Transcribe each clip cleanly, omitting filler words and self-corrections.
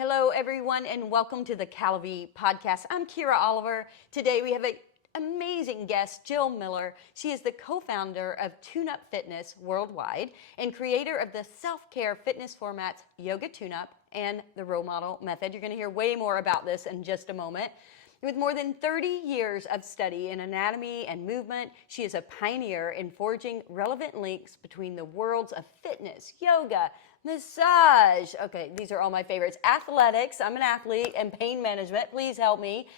Hello, everyone, and welcome to the Cal-a-Vie podcast. I'm Kira Oliver. Today we have an amazing guest, Jill Miller. She is the co-founder of Tune-Up Fitness Worldwide and creator of the self-care fitness formats Yoga Tune-Up and the Role Model Method. You're going to hear way more about this in just a moment. With more than 30 years of study in anatomy and movement, she is a pioneer in forging relevant links between the worlds of fitness, yoga, massage. Okay, these are all my favorites. Athletics, I'm an athlete, and pain management. Please help me.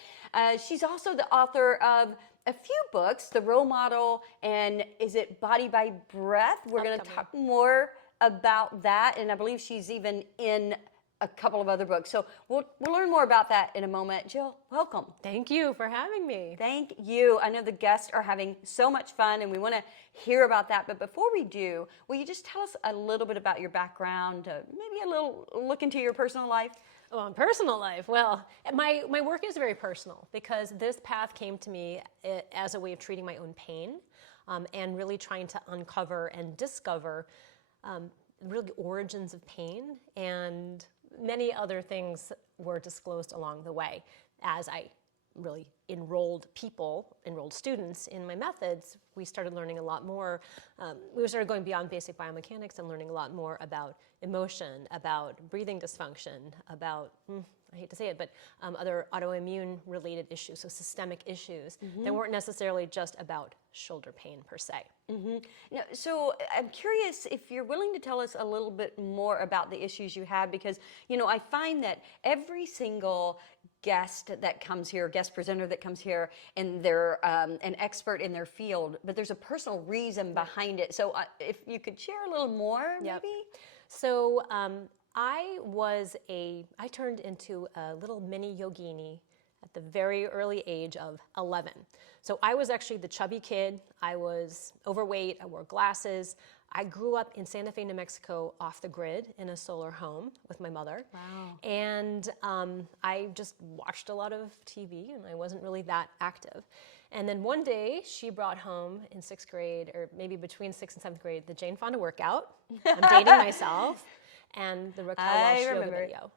She's also the author of a few books, The Role Model, and is it Body by Breath? We're going to talk more about that, and I believe she's even in a couple of other books. So we'll learn more about that in a moment. Jill, welcome. Thank you for having me. Thank you. I know the guests are having so much fun and we want to hear about that. But before we do, will you just tell us a little bit about your background, maybe a little look into your personal life? Oh, personal life. Well, my work is very personal because this path came to me as a way of treating my own pain and really trying to uncover and discover really origins of pain, and many other things were disclosed along the way. As I really enrolled students in my methods, we started learning a lot more. We started going beyond basic biomechanics and learning a lot more about emotion, about breathing dysfunction, about, I hate to say it, but other autoimmune related issues, so systemic issues that weren't necessarily just about shoulder pain per se. Now, so I'm curious if you're willing to tell us a little bit more about the issues you have, because, you know, I find that every single guest that comes here, guest presenter that comes here, and they're an expert in their field, but there's a personal reason behind it. So if you could share a little more, maybe? So I turned into a little mini yogini at the very early age of 11. So I was actually the chubby kid. I was overweight. I wore glasses. I grew up in Santa Fe, New Mexico, off the grid in a solar home with my mother. Wow. And I just watched a lot of TV, and I wasn't really that active. And then one day, she brought home in 6th grade, or maybe between 6th and 7th grade, the Jane Fonda workout. I'm dating myself. And the Raquel Welch yoga video.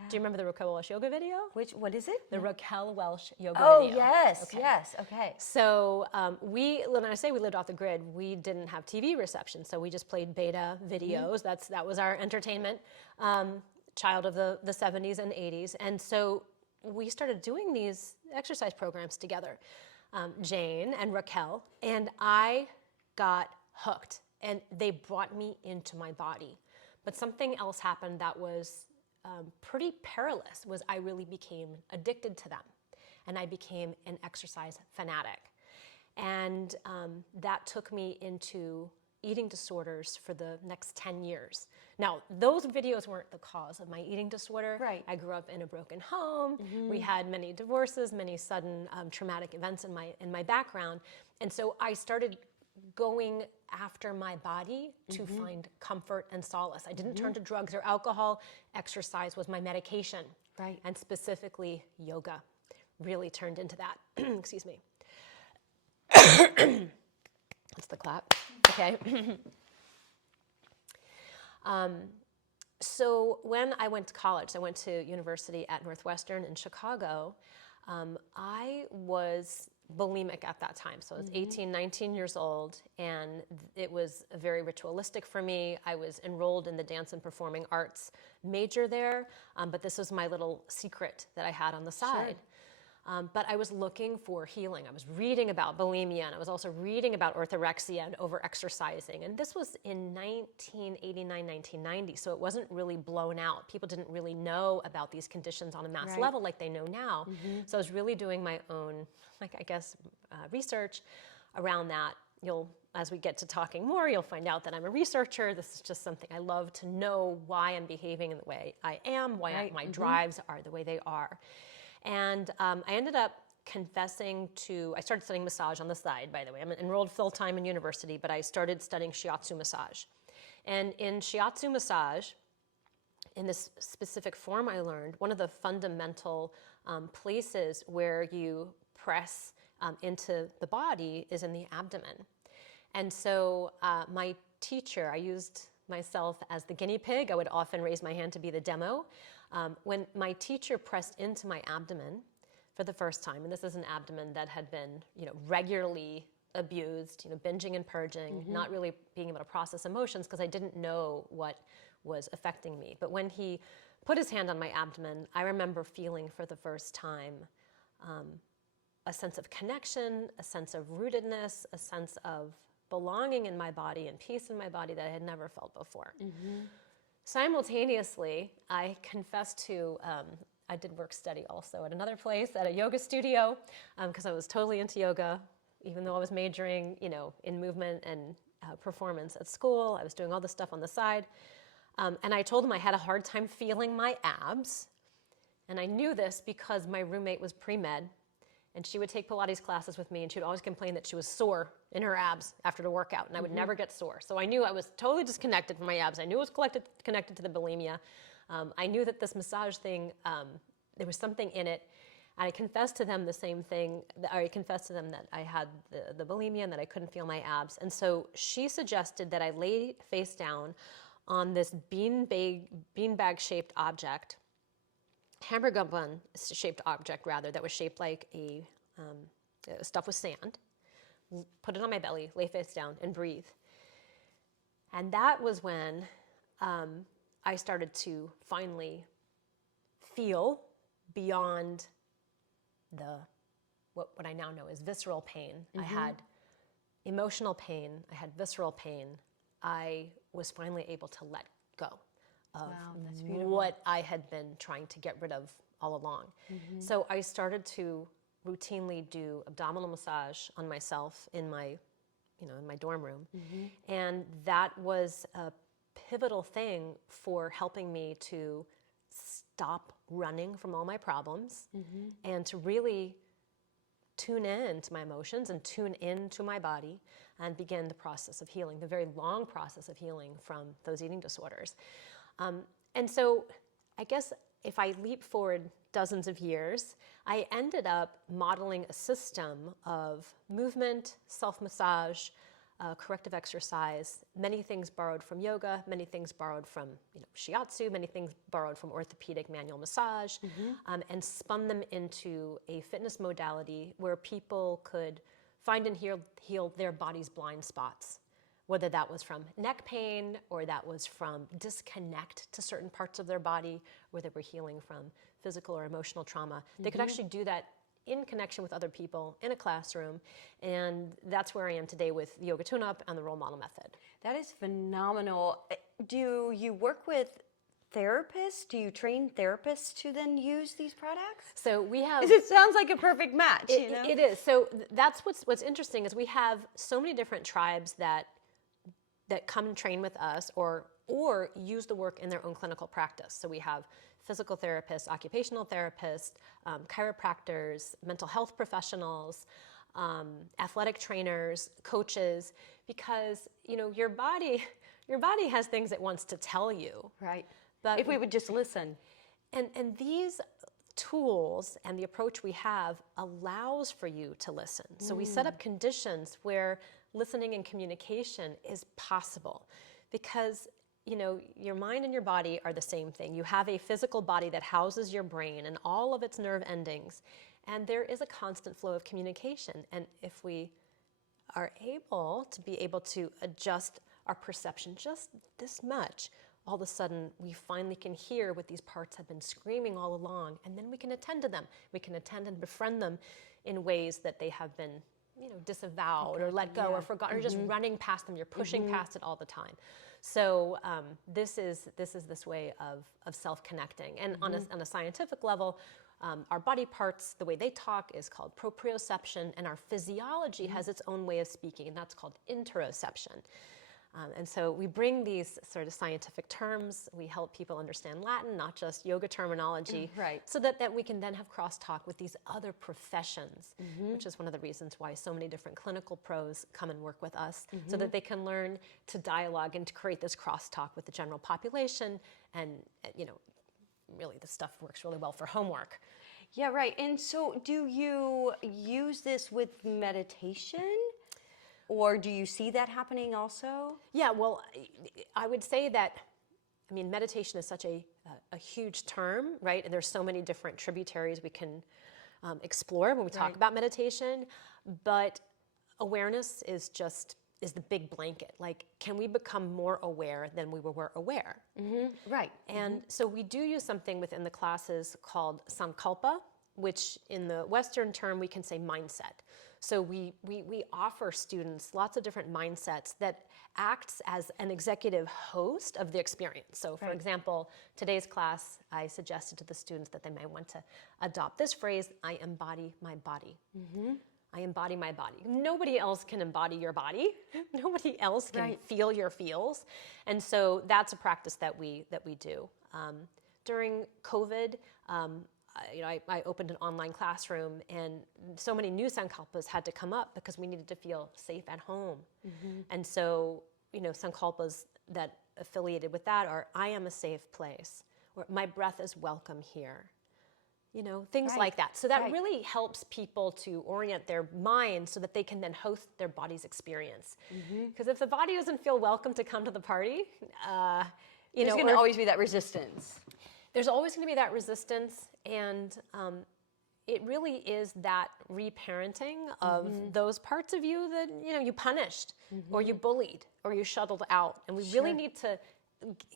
Yeah. Do you remember the Raquel Welch yoga video? What is it? The Raquel Welch yoga video. video. Oh, yes, yes, okay. So when I say we lived off the grid, we didn't have TV reception, so we just played beta videos. That was our entertainment, child of the 70s and 80s. And so we started doing these exercise programs together, Jane and Raquel, and I got hooked, and they brought me into my body. But something else happened that was pretty perilous, was I really became addicted to them. And I became an exercise fanatic. And that took me into eating disorders for the next 10 years. Now, those videos weren't the cause of my eating disorder. Right. I grew up in a broken home. We had many divorces, many sudden traumatic events in my background. And so I started going after my body to find comfort and solace. I didn't turn to drugs or alcohol. Exercise was my medication. Right. And specifically yoga really turned into that. Excuse me. That's the clap. Okay. So when I went to college, I went to university at Northwestern in Chicago. I was bulimic at that time. So I was 18, 19 years old, and it was very ritualistic for me. I was enrolled in the dance and performing arts major there, but this was my little secret that I had on the side. But I was looking for healing. I was reading about bulimia, and I was also reading about orthorexia and over-exercising. And this was in 1989, 1990, so it wasn't really blown out. People didn't really know about these conditions on a mass level like they know now. So I was really doing my own, research around that. As we get to talking more, you'll find out that I'm a researcher. This is just something I love to know, why I'm behaving in the way I am, why my drives are the way they are. And I ended up confessing to, I started studying massage on the side, by the way. I'm enrolled full-time in university, but I started studying shiatsu massage. And in shiatsu massage, in this specific form I learned, one of the fundamental places where you press into the body is in the abdomen. And so my teacher, I used myself as the guinea pig. I would often raise my hand to be the demo. When my teacher pressed into my abdomen for the first time, and this is an abdomen that had been, regularly abused, binging and purging, not really being able to process emotions because I didn't know what was affecting me. But when he put his hand on my abdomen, I remember feeling for the first time a sense of connection, a sense of rootedness, a sense of belonging in my body and peace in my body that I had never felt before. Simultaneously, I confessed to, I did work study also at another place, at a yoga studio, because I was totally into yoga, even though I was majoring, in movement and performance at school. I was doing all this stuff on the side. And I told him I had a hard time feeling my abs. And I knew this because my roommate was pre-med, and she would take Pilates classes with me, and she would always complain that she was sore in her abs after the workout, and I would never get sore. So I knew I was totally disconnected from my abs. I knew it was connected to the bulimia. I knew that this massage thing, there was something in it. And I confessed to them the same thing. I confessed to them that I had the bulimia and that I couldn't feel my abs. And so she suggested that I lay face down on this beanbag-shaped object, hamburger bun-shaped object, rather, that was shaped like a stuffed with sand. Put it on my belly, lay face down, and breathe. And that was when I started to finally feel beyond what I now know is visceral pain. I had emotional pain. I had visceral pain. I was finally able to let go of what I had been trying to get rid of all along. So I started to routinely do abdominal massage on myself in my dorm room. And that was a pivotal thing for helping me to stop running from all my problems and to really tune in to my emotions and tune into my body and begin the process of healing, the very long process of healing from those eating disorders. And so I guess if I leap forward dozens of years, I ended up modeling a system of movement, self-massage, corrective exercise, many things borrowed from yoga, many things borrowed from shiatsu, many things borrowed from orthopedic manual massage, and spun them into a fitness modality where people could find and heal their body's blind spots, whether that was from neck pain or that was from disconnect to certain parts of their body, where they were healing from physical or emotional trauma. They could actually do that in connection with other people in a classroom, and that's where I am today with Yoga Tune-Up and the Role Model Method. That is phenomenal. Do you work with therapists? Do you train therapists to then use these products? So we have... It sounds like a perfect match. It is. So that's what's interesting is we have so many different tribes that come and train with us or use the work in their own clinical practice. So we have physical therapists, occupational therapists, chiropractors, mental health professionals, athletic trainers, coaches, because your body has things it wants to tell you. Right. But if we would just listen. And these tools and the approach we have allows for you to listen. So we set up conditions where listening and communication is possible, because your mind and your body are the same thing. You have a physical body that houses your brain and all of its nerve endings, and there is a constant flow of communication. And if we are able to adjust our perception just this much, all of a sudden we finally can hear what these parts have been screaming all along, and then we can attend to them. We can attend and befriend them in ways that they have been disavowed or let go or forgotten, or just running past them. You're pushing past it all the time. So this is this way of self-connecting. And on a scientific level, our body parts, the way they talk is called proprioception, and our physiology has its own way of speaking, and that's called interoception. And so we bring these sort of scientific terms. We help people understand Latin, not just yoga terminology, right? So that we can then have crosstalk with these other professions, which is one of the reasons why so many different clinical pros come and work with us, so that they can learn to dialogue and to create this crosstalk with the general population. And really, this stuff works really well for homework. Yeah, right. And so, do you use this with meditation? or do you see that happening also? Yeah, well, I would say that, I mean, meditation is such a huge term, right? And there's so many different tributaries we can explore when we talk about meditation, but awareness is the big blanket. Like, can we become more aware than we were aware? Right. And so we do use something within the classes called sankalpa, which in the Western term we can say mindset. So we offer students lots of different mindsets that acts as an executive host of the experience. So for example, today's class, I suggested to the students that they may want to adopt this phrase, I embody my body. I embody my body. Nobody else can embody your body. Nobody else can feel your feels. And so that's a practice that we do. During COVID, I opened an online classroom, and so many new sankalpas had to come up because we needed to feel safe at home. And so, sankalpas that affiliated with that are, I am a safe place, or my breath is welcome here. Things like that. So that really helps people to orient their mind so that they can then host their body's experience. Because if the body doesn't feel welcome to come to the party, there's going to always be that resistance. There's always going to be that resistance, and it really is that reparenting of those parts of you that you punished, or you bullied, or you shuttled out, and we really need to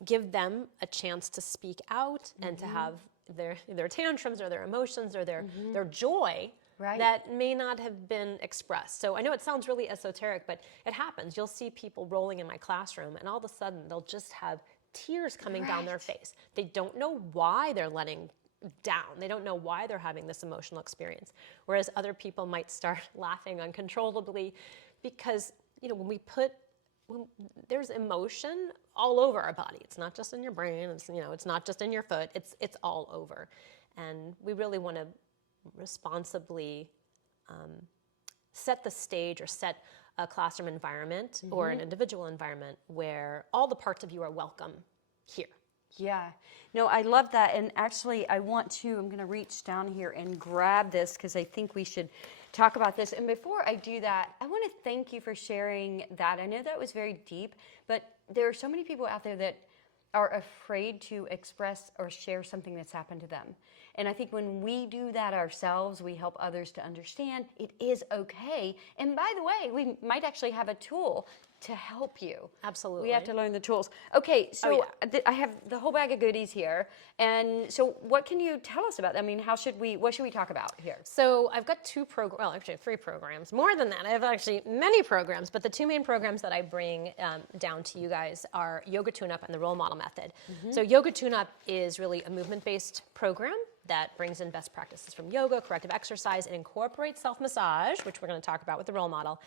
give them a chance to speak out and to have their tantrums or their emotions or their joy that may not have been expressed. So I know it sounds really esoteric, but it happens. You'll see people rolling in my classroom, and all of a sudden they'll just have tears coming down their face. They don't know why they're letting down. They don't know why they're having this emotional experience. Whereas other people might start laughing uncontrollably because, there's emotion all over our body. It's not just in your brain. It's not just in your foot. It's all over. And we really want to responsibly set the stage or set a classroom environment or an individual environment where all the parts of you are welcome here. Yeah. No, I love that. And actually, I'm going to reach down here and grab this because I think we should talk about this. And before I do that, I want to thank you for sharing that. I know that was very deep, but there are so many people out there that are afraid to express or share something that's happened to them. And I think when we do that ourselves, we help others to understand it is okay. And by the way, we might actually have a tool to help you. Absolutely. We have to learn the tools. Okay, so I have the whole bag of goodies here. And so what can you tell us about? I mean, what should we talk about here? So I've got three programs. More than that, I have actually many programs, but the two main programs that I bring down to you guys are Yoga Tune-Up and the Role Model Method. So Yoga Tune-Up is really a movement-based program that brings in best practices from yoga, corrective exercise, and incorporates self-massage, which we're going to talk about with the role model,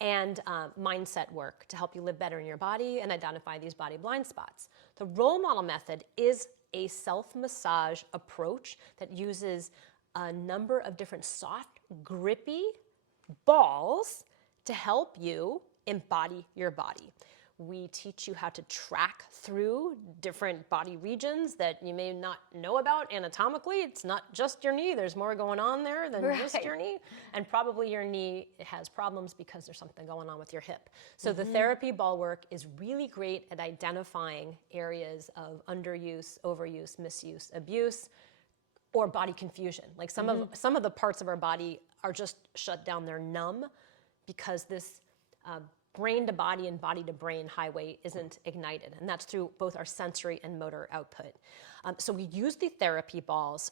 and mindset work to help you live better in your body and identify these body blind spots. The role model method is a self-massage approach that uses a number of different soft, grippy balls to help you embody your body. We teach you how to track through different body regions that you may not know about anatomically. It's not just your knee. There's more going on there than just your knee. And probably your knee has problems because there's something going on with your hip. So the therapy ball work is really great at identifying areas of underuse, overuse, misuse, abuse, or body confusion. Like some of the parts of our body are just shut down. They're numb because this brain to body and body to brain highway isn't ignited. And that's through both our sensory and motor output. So we use the therapy balls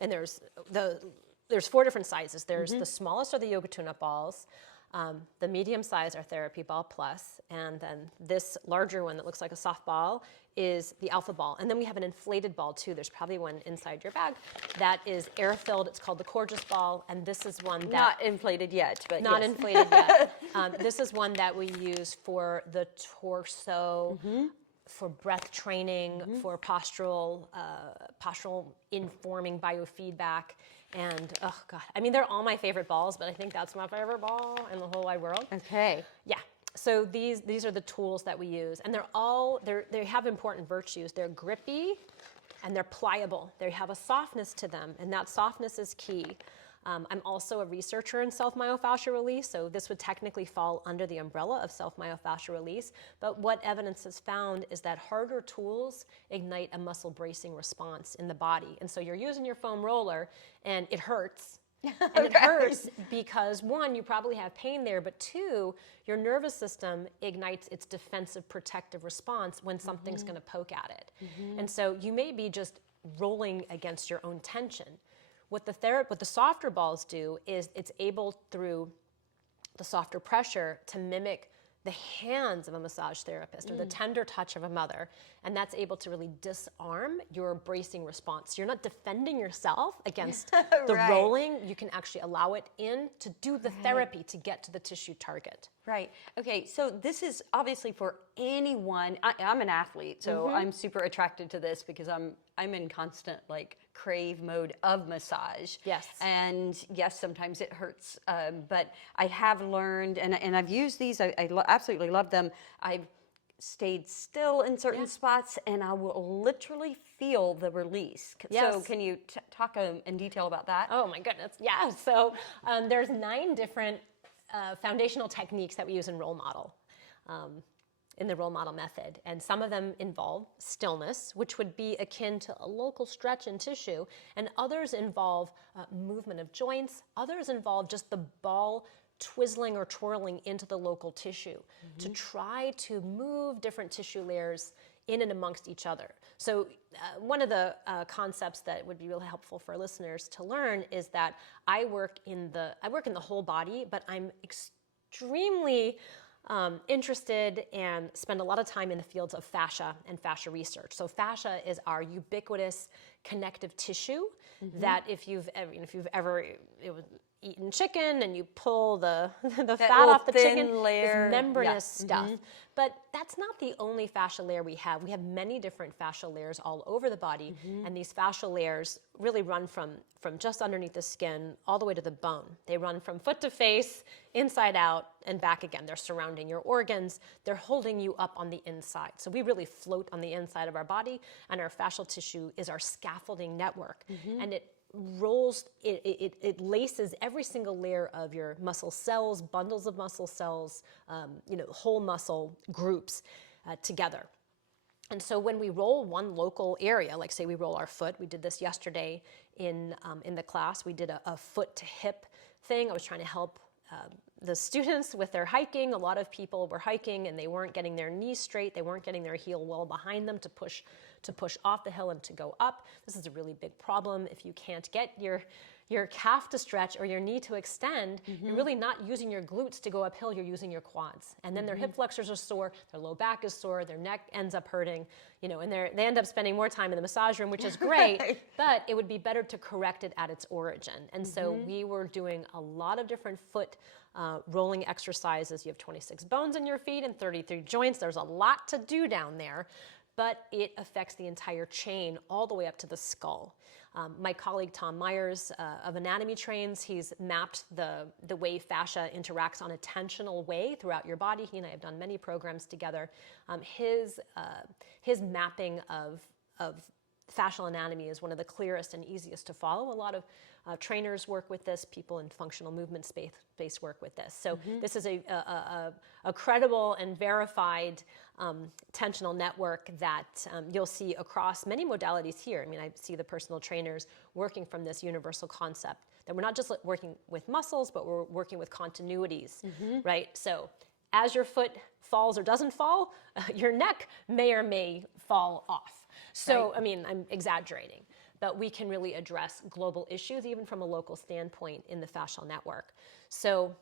and there's four different sizes. There's the smallest are the Yoga Tune-Up balls. The medium size are Therapy Ball Plus, and then this larger one that looks like a softball is the Alpha Ball. And then we have an inflated ball too. There's probably one inside your bag that is air-filled. It's called the Gorgeous Ball, and this is one that... Not inflated yet, but Not inflated yet. This is one that we use for the torso, for breath training, for postural informing biofeedback. And, oh God, I mean, they're all my favorite balls, but I think that's my favorite ball in the whole wide world. Okay. Yeah. So these are the tools that we use. And they have important virtues. They're grippy and they're pliable. They have a softness to them, and that softness is key. I'm also a researcher in self-myofascial release, so this would technically fall under the umbrella of self-myofascial release. But what evidence has found is that harder tools ignite a muscle bracing response in the body. And so you're using your foam roller and it hurts. And it hurts because, one, you probably have pain there, but two, your nervous system ignites its defensive protective response when something's going to poke at it. And so you may be just rolling against your own tension. What the softer balls do is it's able, through the softer pressure, to mimic the hands of a massage therapist or the tender touch of a mother, and that's able to really disarm your bracing response. You're not defending yourself against the rolling. You can actually allow it in to do the therapy to get to the tissue target. Right. Okay, so this is obviously for anyone. I'm an athlete, so I'm super attracted to this because I'm in constant like crave mode of massage. Yes. And yes, sometimes it hurts, but I have learned, and I've used these. I absolutely love them. I've stayed still in certain spots, and I will literally feel the release. Yes. So can you talk in detail about that? Oh my goodness, yeah. So there's 9 different foundational techniques that we use in role model, in the role model method. And some of them involve stillness, which would be akin to a local stretch in tissue, and others involve movement of joints. Others involve just the ball twizzling or twirling into the local tissue to try to move different tissue layers in and amongst each other. So one of the concepts that would be really helpful for listeners to learn is that I work in the whole body, but I'm extremely interested and spend a lot of time in the fields of fascia and fascia research. So fascia is our ubiquitous connective tissue that if you've ever eaten chicken and you pull the fat off the chicken, layer, this membranous stuff. But that's not the only fascia layer we have. We have many different fascia layers all over the body, and these fascia layers really run from just underneath the skin all the way to the bone. They run from foot to face, inside out, and back again. They're surrounding your organs. They're holding you up on the inside. So we really float on the inside of our body, and our fascial tissue is our scaffolding network. And it rolls, it laces every single layer of your muscle cells, bundles of muscle cells, whole muscle groups together. And so when we roll one local area, like say we roll our foot, we did this yesterday in the class, we did a foot to hip thing. I was trying to help the students with their hiking. A lot of people were hiking and they weren't getting their knees straight. They weren't getting their heel well behind them to push off the hill and to go up. This is a really big problem. If you can't get your calf to stretch or your knee to extend, you're really not using your glutes to go uphill, you're using your quads. And then their hip flexors are sore, their low back is sore, their neck ends up hurting, and they end up spending more time in the massage room, which is great, but it would be better to correct it at its origin. And so we were doing a lot of different foot rolling exercises. You have 26 bones in your feet and 33 joints. There's a lot to do down there, but it affects the entire chain all the way up to the skull. My colleague Tom Myers of Anatomy Trains, he's mapped the way fascia interacts on a tensional way throughout your body. He and I have done many programs together. His mapping of fascial anatomy is one of the clearest and easiest to follow. A lot of trainers work with this, people in functional movement space work with this. So this is a credible and verified tensional network that you'll see across many modalities here. I mean, I see the personal trainers working from this universal concept that we're not just working with muscles, but we're working with continuities, right? So as your foot falls or doesn't fall, your neck may or may fall off. So, I mean, I'm exaggerating, but we can really address global issues even from a local standpoint in the fascial network. So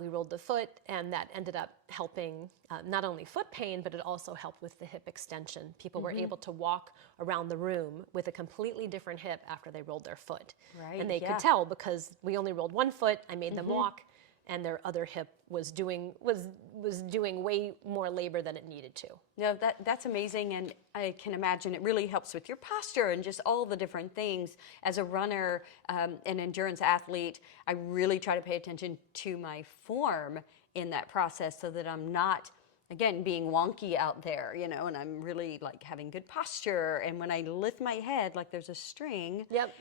we rolled the foot, and that ended up helping not only foot pain, but it also helped with the hip extension. People were able to walk around the room with a completely different hip after they rolled their foot. Right, and they could tell because we only rolled one foot, I made them walk, and their other hip was doing way more labor than it needed to. No, that's amazing, and I can imagine it really helps with your posture and just all the different things. As a runner, an endurance athlete, I really try to pay attention to my form in that process so that I'm not again, being wonky out there, you know, and I'm really like having good posture. And when I lift my head like there's a string, Yep.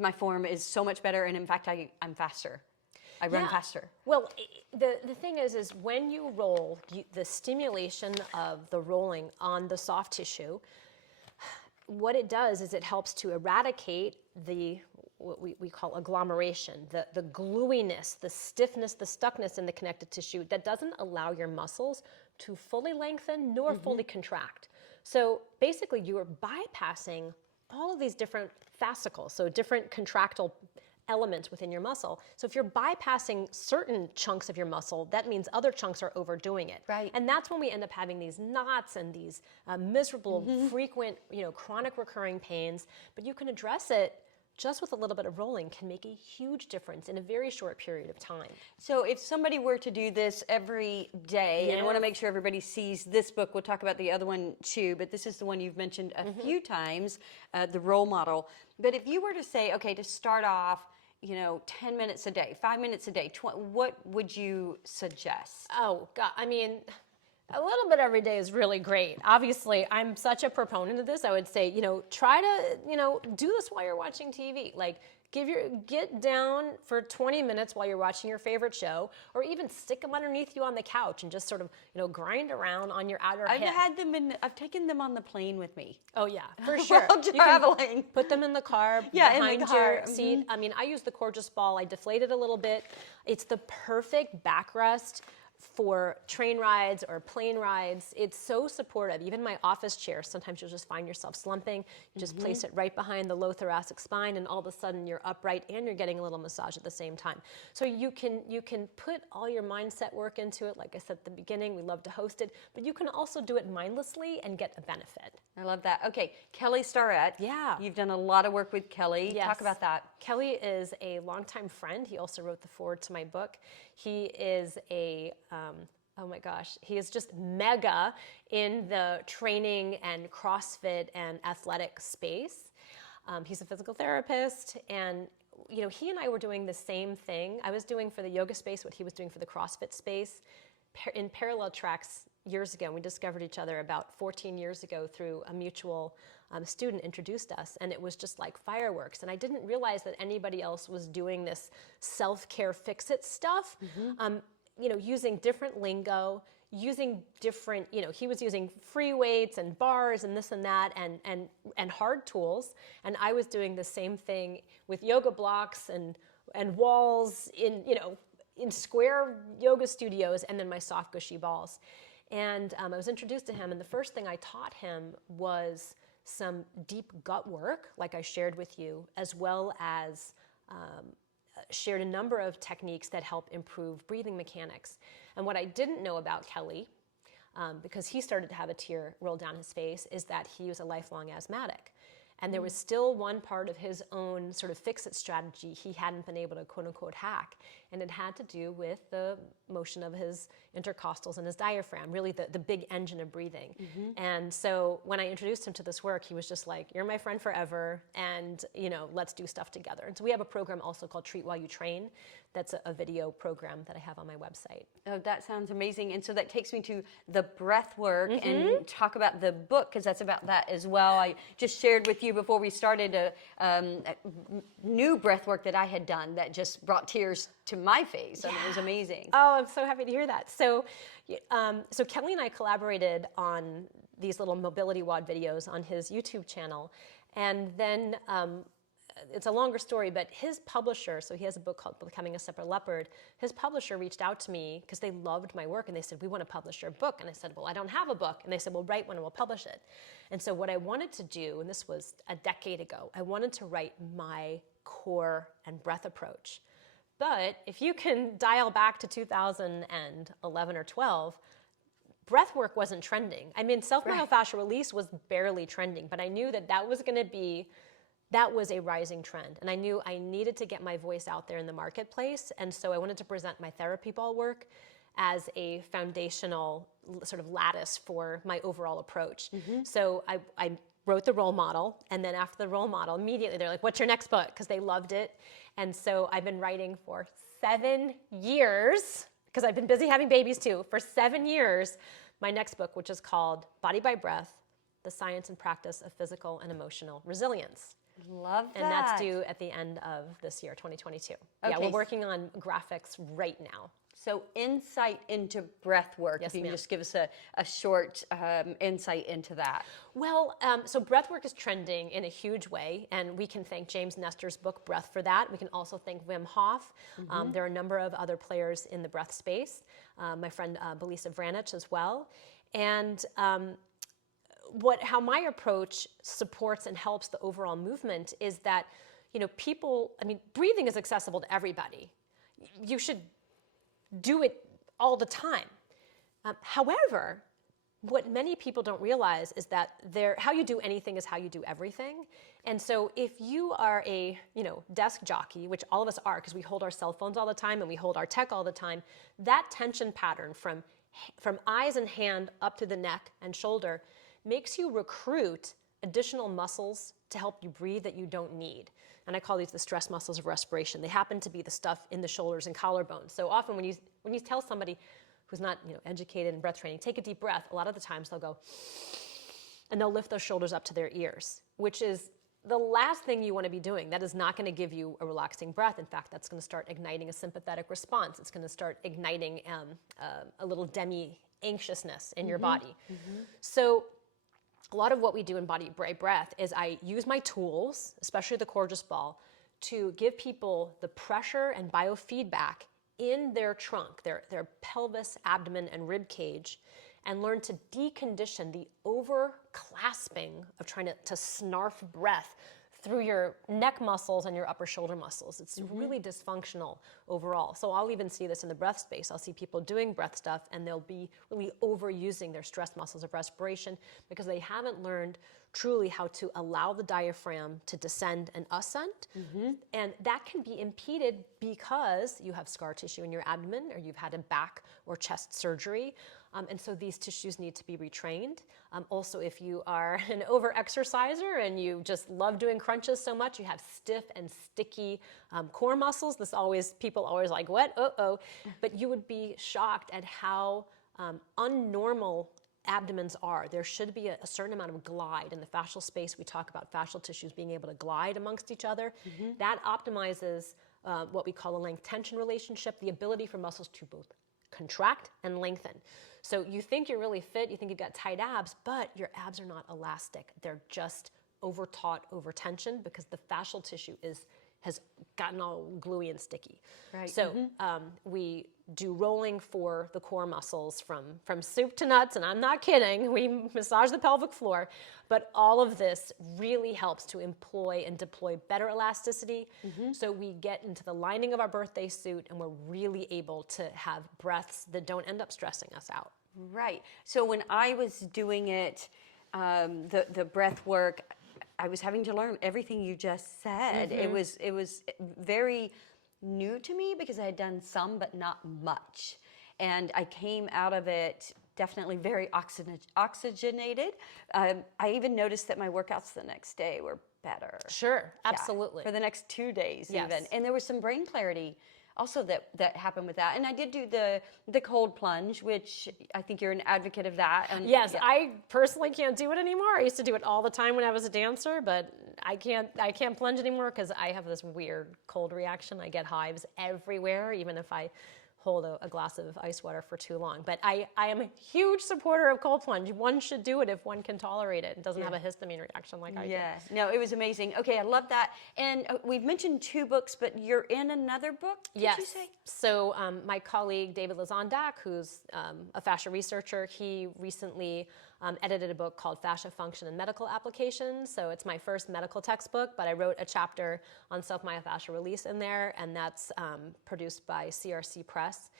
my form is so much better. And in fact, I'm faster. I run faster. Well, the thing is when you roll, the stimulation of the rolling on the soft tissue, what it does is it helps to eradicate what we call agglomeration, the gluiness, the stiffness, the stuckness in the connective tissue that doesn't allow your muscles to fully lengthen nor fully contract. So basically you are bypassing all of these different fascicles, so different contractile elements within your muscle. So if you're bypassing certain chunks of your muscle, that means other chunks are overdoing it. Right. And that's when we end up having these knots and these miserable, frequent, chronic recurring pains. But you can address it just with a little bit of rolling, can make a huge difference in a very short period of time. So if somebody were to do this every day, and I want to make sure everybody sees this book, we'll talk about the other one too, but this is the one you've mentioned a few times, the role model. But if you were to say, okay, to start off, 10 minutes a day, 5 minutes a day, what would you suggest? Oh, God, I mean, a little bit every day is really great. Obviously, I'm such a proponent of this. I would say, try to, do this while you're watching TV. Like, get down for 20 minutes while you're watching your favorite show, or even stick them underneath you on the couch and just sort of, grind around on your outer hip. I've taken them on the plane with me. Oh yeah, for sure. While traveling. Put them in the car, behind in the car. your seat. I mean, I use the Coregeous ball. I deflate it a little bit. It's the perfect backrest for train rides or plane rides. It's so supportive. Even my office chair, sometimes you'll just find yourself slumping. You just place it right behind the low thoracic spine, and all of a sudden you're upright and you're getting a little massage at the same time. So you can put all your mindset work into it. Like I said at the beginning, we love to host it, but you can also do it mindlessly and get a benefit. I love that. Okay, Kelly Starrett. Yeah. You've done a lot of work with Kelly. Yes. Talk about that. Kelly is a longtime friend. He also wrote the foreword to my book. He is oh my gosh, he is just mega in the training and CrossFit and athletic space. He's a physical therapist, and he and I were doing the same thing. I was doing for the yoga space what he was doing for the CrossFit space in parallel tracks years ago. We discovered each other about 14 years ago through a mutual student introduced us, and it was just like fireworks. And I didn't realize that anybody else was doing this self-care fix-it stuff, using different lingo, using different, he was using free weights and bars and this and that and hard tools. And I was doing the same thing with yoga blocks and walls in square yoga studios, and then my soft gushy balls. And I was introduced to him, and the first thing I taught him was some deep gut work, like I shared with you, as well as shared a number of techniques that help improve breathing mechanics. And what I didn't know about Kelly, because he started to have a tear roll down his face, is that he was a lifelong asthmatic. And there was still one part of his own sort of fix-it strategy he hadn't been able to quote-unquote hack. And it had to do with the motion of his intercostals and his diaphragm, really the big engine of breathing. And so when I introduced him to this work, he was just like, you're my friend forever, and let's do stuff together. And so we have a program also called Treat While You Train. That's a video program that I have on my website. Oh, that sounds amazing. And so that takes me to the breath work and talk about the book, because that's about that as well. I just shared with you before we started a new breath work that I had done that just brought tears to my face. And it was amazing. Oh, I'm so happy to hear that. So Kelly and I collaborated on these little mobility WOD videos on his YouTube channel. And then it's a longer story, but his publisher, so he has a book called Becoming a Separate Leopard, his publisher reached out to me because they loved my work, and they said, we want to publish your book. And I said, well, I don't have a book. And they said, well, write one and we'll publish it. And so what I wanted to do, and this was a decade ago, I wanted to write my core and breath approach. But if you can dial back to 2011 or 12, breath work wasn't trending. I mean, self-myofascial release was barely trending, but I knew that that was a rising trend. And I knew I needed to get my voice out there in the marketplace. And so I wanted to present my therapy ball work as a foundational sort of lattice for my overall approach. So I wrote the role model, and then after the role model, immediately they're like, what's your next book? Because they loved it. And so I've been writing for 7 years, because I've been busy having babies too, for 7 years, my next book, which is called Body by Breath, The Science and Practice of Physical and Emotional Resilience. Love that. And that's due at the end of this year, 2022. Okay. Yeah, we're working on graphics right now. So insight into breath work, Yes, if you can ma'am. just give us a short insight into that. Well, so breathwork is trending in a huge way, and we can thank James Nestor's book, Breath, for that. We can also thank Wim Hof. There are a number of other players in the breath space, my friend Belisa Vranich as well. And how my approach supports and helps the overall movement is that, breathing is accessible to everybody. You should do it all the time. However, what many people don't realize is that how you do anything is how you do everything. And so if you are a desk jockey, which all of us are because we hold our cell phones all the time and we hold our tech all the time, that tension pattern from eyes and hand up to the neck and shoulder makes you recruit additional muscles to help you breathe that you don't need. And I call these the stress muscles of respiration. They happen to be the stuff in the shoulders and collarbones. So often when you tell somebody who's not educated in breath training, take a deep breath, a lot of the times they'll go, and they'll lift those shoulders up to their ears, which is the last thing you want to be doing. That is not going to give you a relaxing breath. In fact, that's going to start igniting a sympathetic response. It's going to start igniting a little demi-anxiousness in your body. So a lot of what we do in Body by Breath is I use my tools, especially the Coregeous ball, to give people the pressure and biofeedback in their trunk, their pelvis, abdomen, and rib cage, and learn to decondition the over-clasping of trying to snarf breath through your neck muscles and your upper shoulder muscles. It's really dysfunctional overall. So I'll even see this in the breath space. I'll see people doing breath stuff and they'll be really overusing their stress muscles of respiration because they haven't learned truly how to allow the diaphragm to descend and ascend. And that can be impeded because you have scar tissue in your abdomen or you've had a back or chest surgery. And so these tissues need to be retrained. Also, if you are an over-exerciser and you just love doing crunches so much, you have stiff and sticky core muscles. People always like, what? Uh-oh. But you would be shocked at how unnormal abdomens are. There should be a certain amount of glide. In the fascial space, we talk about fascial tissues being able to glide amongst each other. That optimizes what we call a length-tension relationship, the ability for muscles to both contract and lengthen. So you think you're really fit, you think you've got tight abs, but your abs are not elastic. They're just over-taut, over-tensioned because the fascial tissue has gotten all gluey and sticky. Right. So we do rolling for the core muscles from soup to nuts, and I'm not kidding. We massage the pelvic floor, but all of this really helps to employ and deploy better elasticity. So we get into the lining of our birthday suit, and we're really able to have breaths that don't end up stressing us out. Right. So when I was doing it, the breath work, I was having to learn everything you just said. It was very new to me because I had done some, but not much. And I came out of it definitely very oxygenated. I even noticed that my workouts the next day were better. Sure, Yeah, absolutely. for the next 2 days Yes. even. And there was some brain clarity also that happened with that. And I did do the cold plunge, which I think you're an advocate of that. And Yes, yeah. I personally can't do it anymore. I used to do it all the time when I was a dancer, but I can't plunge anymore because I have this weird cold reaction. I get hives everywhere, even if I hold a glass of ice water for too long. But I am a huge supporter of cold plunge. One should do it if one can tolerate it and doesn't have a histamine reaction like I do. Yeah, no, it was amazing. Okay, I love that. And we've mentioned 2 books, but you're in another book, did you say? So my colleague David Lazondak, who's a fascia researcher, he recently edited a book called Fascia Function and Medical Applications. So it's my first medical textbook, but I wrote a chapter on self-myofascial release in there, and that's produced by CRC Press.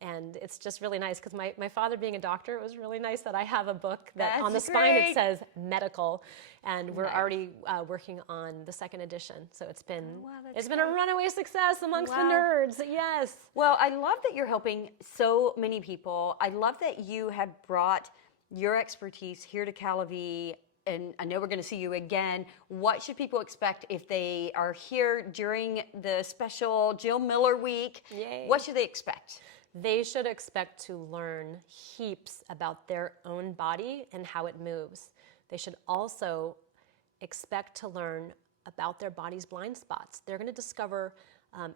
And it's just really nice because my father being a doctor, it was really nice that I have a book that on the spine it says medical, and we're already working on the 2nd edition. So it's been been a runaway success amongst the nerds. Yes. Well, I love that you're helping so many people. I love that you have brought your expertise here to Cal-a-Vie, and I know we're going to see you again. What should people expect if they are here during the special Jill Miller week? Yay. What should they expect? they should expect to learn heaps about their own body and how it moves. They should also expect to learn about their body's blind spots. They're going to discover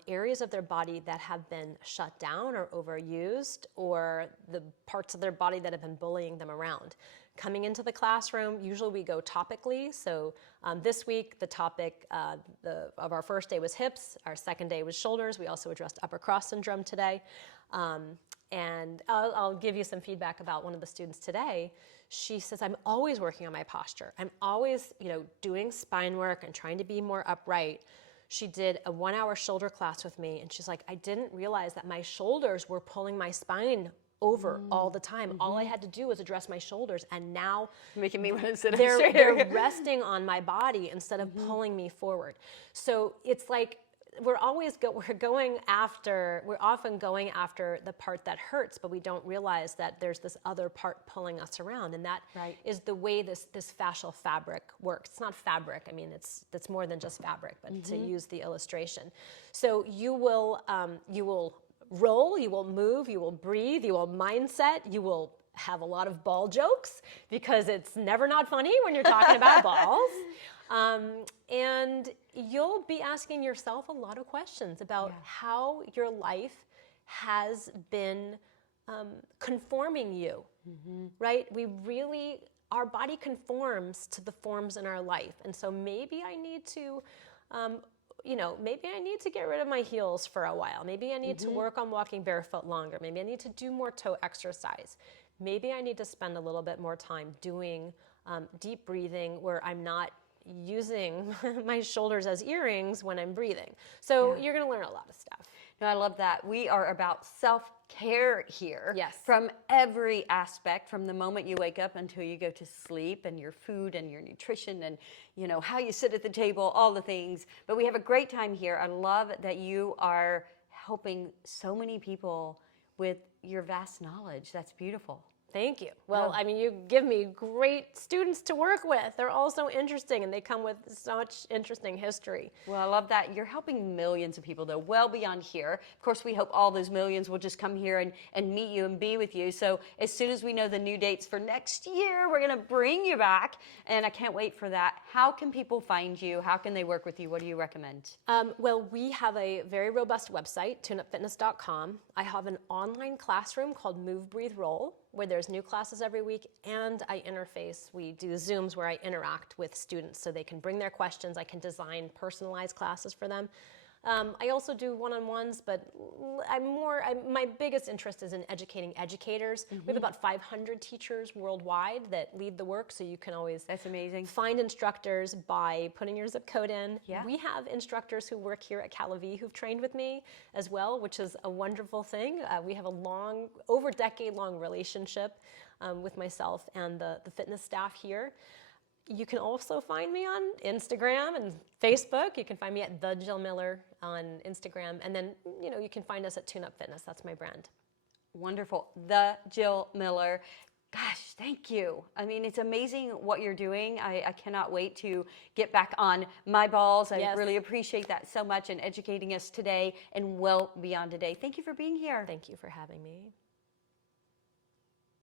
areas of their body that have been shut down or overused, or the parts of their body that have been bullying them around. Coming into the classroom, usually we go topically. So this week, the topic of our first day was hips. Our second day was shoulders. We also addressed upper cross syndrome today. And I'll give you some feedback about one of the students today. She says, I'm always working on my posture. I'm always, doing spine work and trying to be more upright. She did a 1-hour shoulder class with me, and she's like, I didn't realize that my shoulders were pulling my spine over all the time. All I had to do was address my shoulders, and now making me want to sit up they're straighter. resting on my body instead of pulling me forward. So it's like we're often going after the part that hurts, but we don't realize that there's this other part pulling us around, and that is the way this fascial fabric works. It's not fabric. I mean, it's more than just fabric, but to use the illustration. So you will roll, you will move, you will breathe, you will mindset, you will have a lot of ball jokes, because it's never not funny when you're talking about balls. And you'll be asking yourself a lot of questions about how your life has been conforming you, right? Our body conforms to the forms in our life. And so maybe I need to, maybe I need to get rid of my heels for a while. Maybe I need to work on walking barefoot longer. Maybe I need to do more toe exercise. Maybe I need to spend a little bit more time doing deep breathing where I'm not using my shoulders as earrings when I'm breathing. So you're going to learn a lot of stuff. No, I love that. We are about self-care here. Yes. From every aspect, from the moment you wake up until you go to sleep, and your food and your nutrition and, how you sit at the table, all the things. But we have a great time here. I love that you are helping so many people with your vast knowledge. That's beautiful. Thank you. Well, I mean, you give me great students to work with. They're all so interesting, and they come with such interesting history. Well, I love that. You're helping millions of people, though, well beyond here. Of course, we hope all those millions will just come here and meet you and be with you. So as soon as we know the new dates for next year, we're going to bring you back, and I can't wait for that. How can people find you? How can they work with you? What do you recommend? Well, we have a very robust website, tuneupfitness.com. I have an online classroom called Move, Breathe, Roll, where there's new classes every week, and I interface. We do Zooms where I interact with students so they can bring their questions. I can design personalized classes for them. I also do one-on-ones, but my biggest interest is in educating educators. We have about 500 teachers worldwide that lead the work, so you can always That's amazing. find instructors by putting your zip code in. Yeah. We have instructors who work here at Cal-a-Vie who've trained with me as well, which is a wonderful thing. We have a over decade-long relationship with myself and the fitness staff here. You can also find me on Instagram and Facebook. You can find me at The Jill Miller on Instagram. And then, you can find us at Tune Up Fitness. That's my brand. Wonderful. The Jill Miller. Gosh, thank you. I mean, it's amazing what you're doing. I cannot wait to get back on my balls. I really appreciate that so much, and educating us today and well beyond today. Thank you for being here. Thank you for having me.